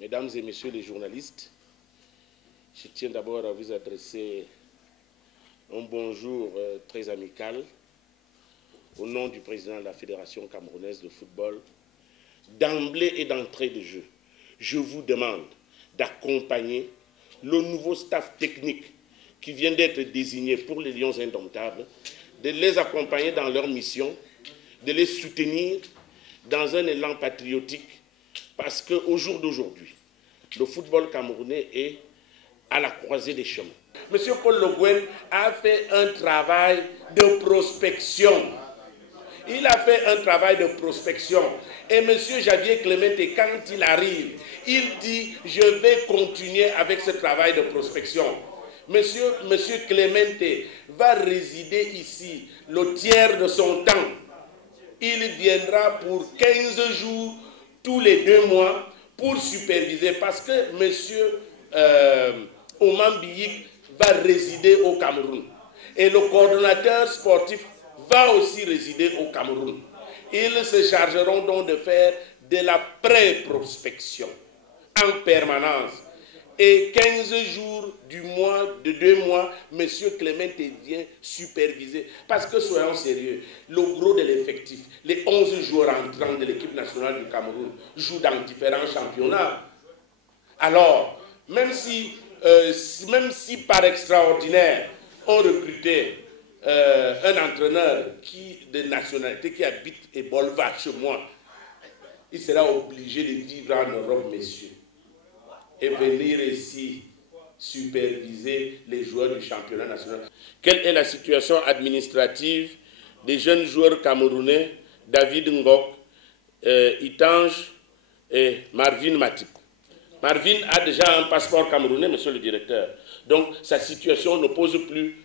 Mesdames et messieurs les journalistes, je tiens d'abord à vous adresser un bonjour très amical au nom du président de la Fédération camerounaise de football. D'emblée et d'entrée de jeu, je vous demande d'accompagner le nouveau staff technique qui vient d'être désigné pour les Lions Indomptables, de les accompagner dans leur mission, de les soutenir dans un élan patriotique, parce qu'au jour d'aujourd'hui, le football camerounais est à la croisée des chemins. Monsieur Paul Le Guen a fait un travail de prospection. Il a fait un travail de prospection. Et monsieur Javier Clemente, quand il arrive, il dit « Je vais continuer avec ce travail de prospection ». Monsieur Clemente va résider ici le tiers de son temps. Il viendra pour 15 jours, tous les 2 mois, pour superviser, parce que M. Oman Biyik va résider au Cameroun. Et le coordonnateur sportif va aussi résider au Cameroun. Ils se chargeront donc de faire de la pré-prospection en permanence. Et 15 jours du mois, de 2 mois, M. Clemente vient superviser. Parce que soyons sérieux, le gros de l'effectif, les 11 joueurs entrants de l'équipe nationale du Cameroun jouent dans différents championnats. Alors, même si par extraordinaire, on recrutait un entraîneur de nationalité qui habite Ebolva chez moi, il sera obligé de vivre en Europe, messieurs, et venir ici superviser les joueurs du championnat national. Quelle est la situation administrative des jeunes joueurs camerounais David Ngok, Itange et Marvin Matip? Marvin a déjà un passeport camerounais, monsieur le directeur. Donc sa situation ne pose plus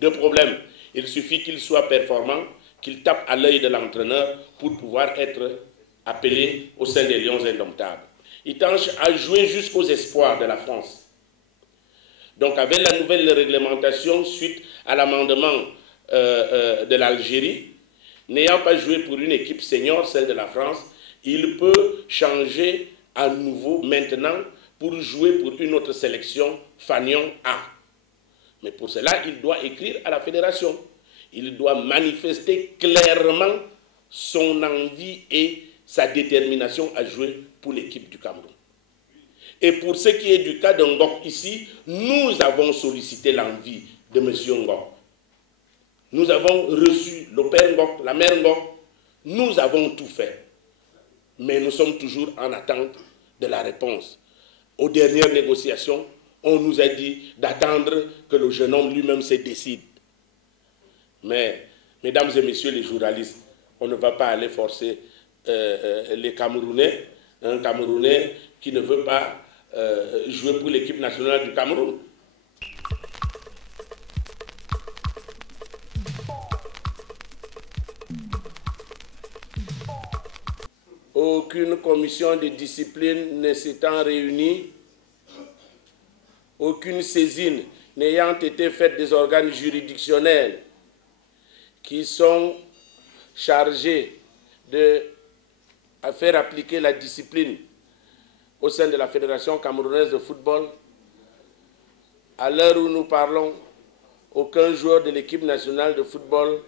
de problème. Il suffit qu'il soit performant, qu'il tape à l'œil de l'entraîneur pour pouvoir être appelé au sein des Lions Indomptables. Itange a joué jusqu'aux espoirs de la France. Donc avec la nouvelle réglementation suite à l'amendement de l'Algérie, n'ayant pas joué pour une équipe senior, celle de la France, il peut changer à nouveau maintenant pour jouer pour une autre sélection, Fanion A. Mais pour cela, il doit écrire à la fédération. Il doit manifester clairement son envie et sa détermination à jouer pour l'équipe du Cameroun. Et pour ce qui est du cas de Ngok ici, nous avons sollicité l'envie de M. Ngok. Nous avons reçu le père Ngok, la mère Ngok. Nous avons tout fait. Mais nous sommes toujours en attente de la réponse. Aux dernières négociations, on nous a dit d'attendre que le jeune homme lui-même se décide. Mais, mesdames et messieurs les journalistes, on ne va pas aller forcer les Camerounais, un Camerounais qui ne veut pas jouer pour l'équipe nationale du Cameroun. Aucune commission de discipline ne s'étant réunie, aucune saisine n'ayant été faite des organes juridictionnels qui sont chargés de faire appliquer la discipline au sein de la Fédération camerounaise de football, à l'heure où nous parlons, aucun joueur de l'équipe nationale de football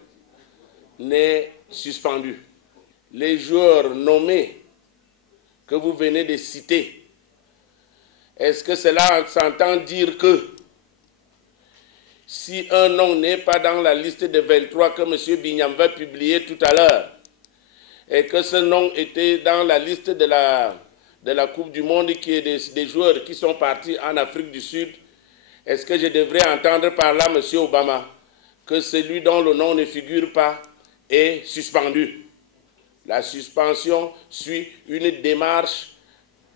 n'est suspendu. Les joueurs nommés que vous venez de citer, est-ce que cela s'entend dire que si un nom n'est pas dans la liste des 23 que M. Bignam va publier tout à l'heure, et que ce nom était dans la liste de la Coupe du Monde qui est des joueurs qui sont partis en Afrique du Sud, est-ce que je devrais entendre par là, M. Obama, que celui dont le nom ne figure pas est suspendu? La suspension suit une démarche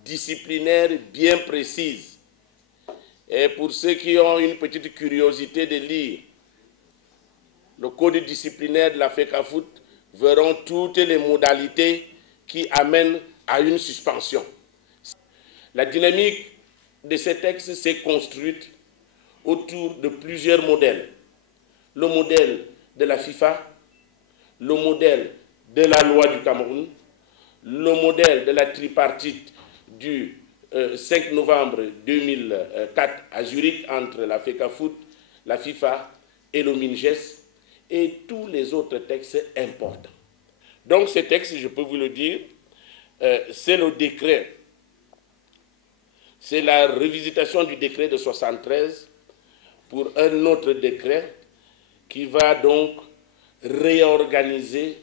disciplinaire bien précise. Et pour ceux qui ont une petite curiosité de lire le code disciplinaire de la FECAFOOT, verront toutes les modalités qui amènent à une suspension. La dynamique de ces textes s'est construite autour de plusieurs modèles. Le modèle de la FIFA, le modèle de la loi du Cameroun, le modèle de la tripartite du 5 novembre 2004 à Zurich entre la FECAFOOT, la FIFA et le MINGES, et tous les autres textes importants. Donc ces textes, je peux vous le dire, c'est le décret, c'est la revisitation du décret de 73 pour un autre décret qui va donc réorganiser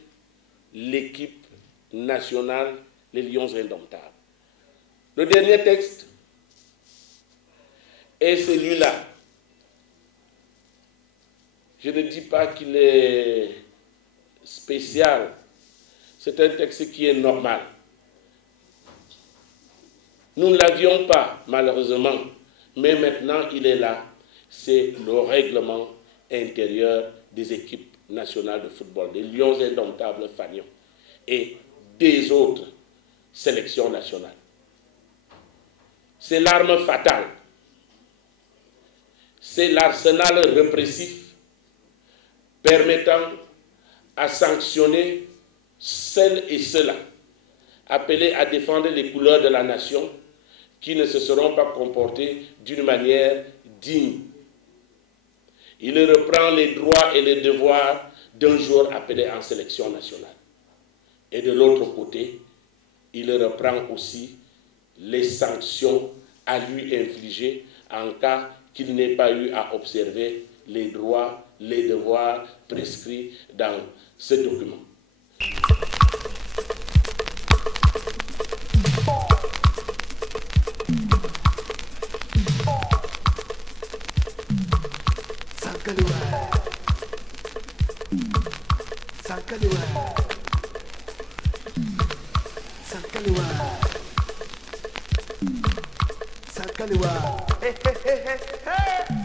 l'équipe nationale, les Lions indomptables. Le dernier texte est celui-là. Je ne dis pas qu'il est spécial, c'est un texte qui est normal. Nous ne l'avions pas, malheureusement, mais maintenant il est là. C'est le règlement intérieur des équipes nationales de football, des Lions indomptables Fanion et des autres sélections nationales. C'est l'arme fatale, c'est l'arsenal répressif permettant à sanctionner celles et ceux-là appelés à défendre les couleurs de la nation qui ne se seront pas comportés d'une manière digne. Il reprend les droits et les devoirs d'un joueur appelé en sélection nationale. Et de l'autre côté, il reprend aussi les sanctions à lui infliger en cas qu'il n'ait pas eu à observer les droits, les devoirs prescrits dans ce document. Hey, hey, hey, hey, hey.